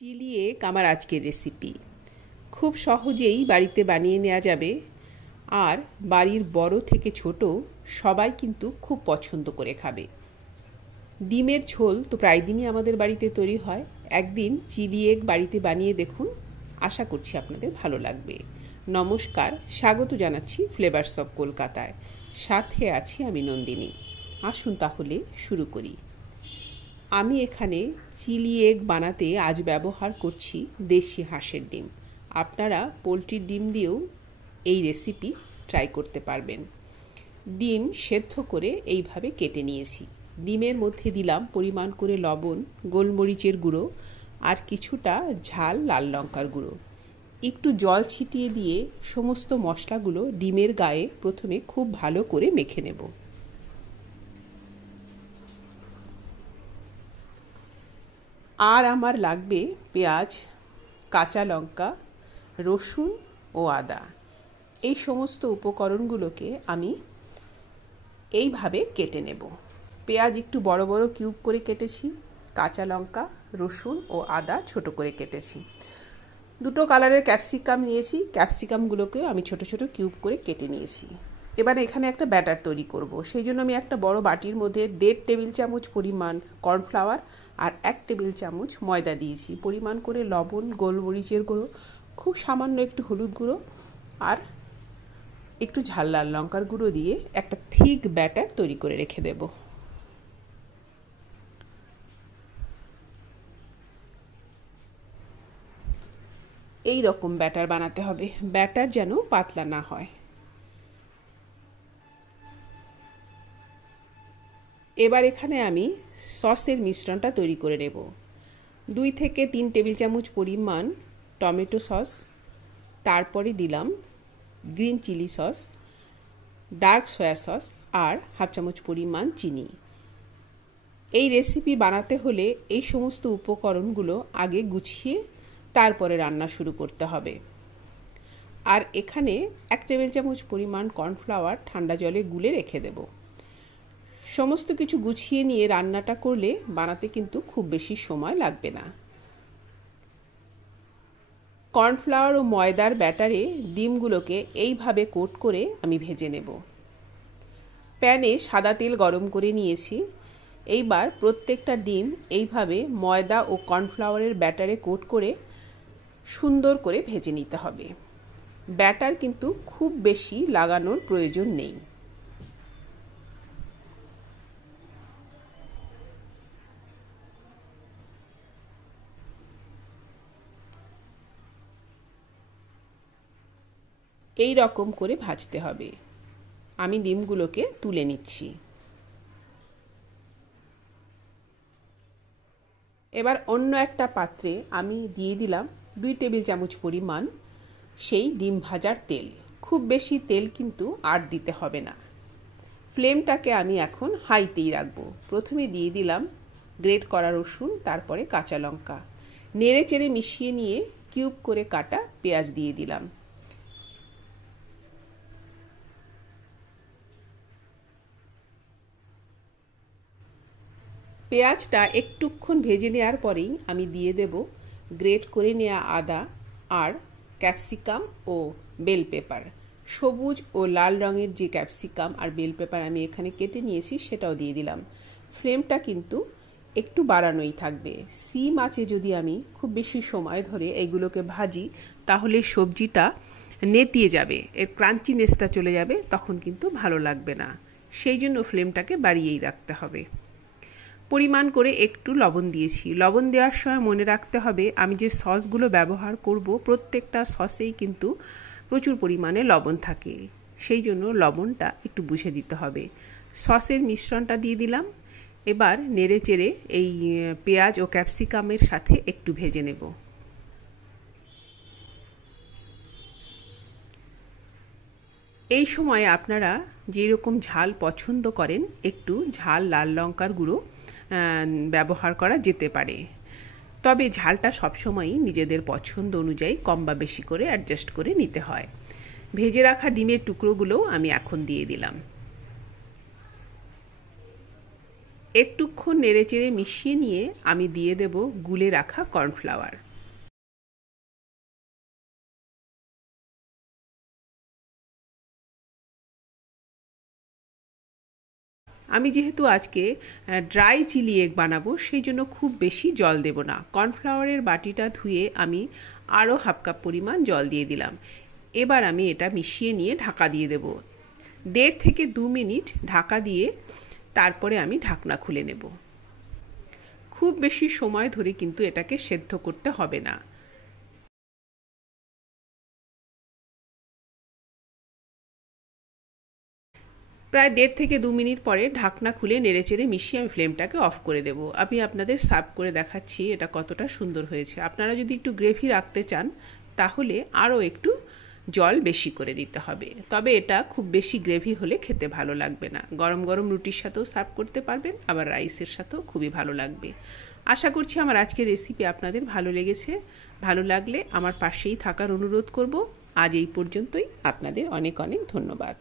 Chilli egg আমার আজকের recipe খুব সহজেই বাড়িতে বানিয়ে নেওয়া যাবে। আর বাড়ির বড় থেকে ছোট সবাই কিন্তু খুব পছন্দ করে খাবে। ডিমের ঝোল তো প্রায় দিনই আমাদের বাড়িতে তৈরি হয়। একদিন চিলি এগ বাড়িতে বানিয়ে দেখুন, আশা করছি আপনাদের ভালো লাগবে। নমস্কার, স্বাগত জানাচ্ছি ফ্লেভারস অফ কলকাতায়। সাথে আছি আমি নন্দিনী। আসুন তাহলে শুরু করি। আমি এখানে চিলি এগ বানাতে আজ ব্যবহার করছি দেশি হাঁসের ডিম। আপনারা পোলট্রির ডিম দিয়েও এই রেসিপি ট্রাই করতে পারবেন। ডিম সেদ্ধ করে এইভাবে কেটে নিয়েছি। ডিমের মধ্যে দিলাম পরিমাণ করে লবণ, গোলমরিচের গুঁড়ো আর কিছুটা ঝাল লাল লঙ্কার গুঁড়ো। একটু জল ছিটিয়ে দিয়ে সমস্ত মশলাগুলো ডিমের গায়ে প্রথমে খুব ভালো করে মেখে নেব। আর আমার লাগবে পেঁয়াজ, কাঁচা লঙ্কা, রসুন ও আদা। এই সমস্ত উপকরণগুলোকে আমি এইভাবে কেটে নেব। পেঁয়াজ একটু বড় বড় কিউব করে কেটেছি, কাঁচা লঙ্কা, রসুন ও আদা ছোট করে কেটেছি। দুটো কালারের ক্যাপসিকাম নিয়েছি, ক্যাপসিকামগুলোকেও আমি ছোট ছোট কিউব করে কেটে নিয়েছি। এবার এখানে একটা ব্যাটার তৈরি করব। সেই জন্য আমি একটা বড় বাটির মধ্যে 1.5 টেবিল চামচ পরিমাণ কর্নফ্লাওয়ার আর 1 টেবিল চামচ ময়দা দিয়েছি। পরিমাণ করে লবণ, গোলমরিচের গুঁড়ো, খুব সামান্য একটু হলুদ গুঁড়ো আর একটু ঝাল লাল লঙ্কার গুঁড়ো দিয়ে একটা থিক ব্যাটার তৈরি করে রেখে দেব। এই রকম ব্যাটার বানাতে হবে, ব্যাটার যেন পাতলা না হয়। এবার এখানে আমি সসের মিশ্রণটা তৈরি করে নেব। 2 থেকে 3 টেবিল চামচ পরিমাণ টমেটো সস, তারপরে দিলাম green chilli sauce, dark soya sauce আর 1/2 চামচ পরিমাণ চিনি। এই রেসিপি বানাতে হলে এই সমস্ত উপকরণগুলো আগে গুছিয়ে তারপরে রান্না শুরু করতে হবে। আর এখানে 1 টেবিল চামচ পরিমাণ কর্নফ্লাওয়ার ঠান্ডা জলে গুলে রেখে দেব। সমস্ত কিছু গুছিয়ে নিয়ে রান্নাটা করলে বানাতে কিন্তু খুব বেশি সময় লাগবে না। কর্নফ্লাওয়ার ও ময়দার ব্যাটারে ডিমগুলোকে এইভাবে কোট করে আমি ভেজে নেব। প্যানে সাদা তেল গরম করে নিয়েছি। এইবার প্রত্যেকটা ডিম এইভাবে ময়দা ও কর্নফ্লাওয়ারের ব্যাটারে কোট করে সুন্দর করে ভেজে নিতে হবে। ব্যাটার কিন্তু খুব বেশি লাগানোর প্রয়োজন নেই। এই রকম করে ভাজতে হবে। আমি ডিমগুলোকে তুলে নিচ্ছি। এবার অন্য একটা পাত্রে আমি দিয়ে দিলাম 2 টেবিল চামচ পরিমাণ সেই ডিম ভাজার তেল। খুব বেশি তেল কিন্তু আর দিতে হবে না। ফ্লেমটাকে আমি এখন হাইতেই রাখবো। প্রথমে দিয়ে দিলাম গ্রেট করা রসুন, তারপরে কাঁচা লঙ্কা। নেড়ে চেড়ে মিশিয়ে নিয়ে কিউব করে কাটা পেঁয়াজ দিয়ে দিলাম। পেঁয়াজটা একটুক্ষণ ভেজে নেওয়ার পরেই আমি দিয়ে দেব গ্রেট করে নেওয়া আদা আর ক্যাপসিকাম ও বেল পেপার। সবুজ ও লাল রঙের যে ক্যাপসিকাম আর বেল পেপার আমি এখানে কেটে নিয়েছি সেটাও দিয়ে দিলাম। ফ্লেমটা কিন্তু একটু বাড়ানোই থাকবে। সিম আঁচে যদি আমি খুব বেশি সময় ধরে এইগুলোকে ভাজি তাহলে সবজিটা নেতিয়ে যাবে, এর ক্রাঞ্চিনেসটা চলে যাবে, তখন কিন্তু ভালো লাগবে না। সেই জন্য ফ্লেমটাকে বাড়িয়েই রাখতে হবে। পরিমাণ করে একটু লবণ দিয়েছি। লবণ দেওয়ার সময় মনে রাখতে হবে আমি যে সসগুলো ব্যবহার করব প্রত্যেকটা সসেই কিন্তু প্রচুর পরিমাণে লবণ থাকে। সেই জন্য লবণটা একটু বুঝে দিতে হবে। সসের মিশ্রণটা দিয়ে দিলাম। এবার নেড়ে চেড়ে এই পেঁয়াজ ও ক্যাপসিকামের সাথে একটু ভেজে নেব। এই সময় আপনারা যেরকম ঝাল পছন্দ করেন একটু ঝাল লাল লঙ্কার গুঁড়ো ব্যবহার করা যেতে পারে। তবে ঝালটা সবসময়ই নিজেদের পছন্দ অনুযায়ী কম বা বেশি করে অ্যাডজাস্ট করে নিতে হয়। ভেজে রাখা ডিমের টুকরোগুলোও আমি এখন দিয়ে দিলাম। একটুক্ষণ নেড়েচেড়ে মিশিয়ে নিয়ে আমি দিয়ে দেব গুলে রাখা কর্নফ্লাওয়ার। আমি যেহেতু আজকে ড্রাই চিলি এগ বানাবো সেই জন্য খুব বেশি জল দেব না। কর্নফ্লাওয়ারের বাটিটা ধুয়ে আমি আরও হাফ কাপ পরিমাণ জল দিয়ে দিলাম। এবার আমি এটা মিশিয়ে নিয়ে ঢাকা দিয়ে দেব। 1.5 থেকে 2 মিনিট ঢাকা দিয়ে তারপরে আমি ঢাকনা খুলে নেব। খুব বেশি সময় ধরে কিন্তু এটাকে সেদ্ধ করতে হবে না। প্রায় 1.5 থেকে 2 মিনিট পরে ঢাকনা খুলে নেড়েচেড়ে মিশিয়ে আমি ফ্লেমটাকে অফ করে দেব। আমি আপনাদের সার্ভ করে দেখাচ্ছি এটা কতটা সুন্দর হয়েছে। আপনারা যদি একটু গ্রেভি রাখতে চান তাহলে আরও একটু জল বেশি করে দিতে হবে, তবে এটা খুব বেশি গ্রেভি হলে খেতে ভালো লাগবে না। গরম গরম রুটির সাথেও সার্ভ করতে পারবেন, আবার রাইসের সাথেও খুবই ভালো লাগবে। আশা করছি আমার আজকের রেসিপি আপনাদের ভালো লেগেছে। ভালো লাগলে আমার পাশেই থাকার অনুরোধ করব। আজ এই পর্যন্তই। আপনাদের অনেক অনেক ধন্যবাদ।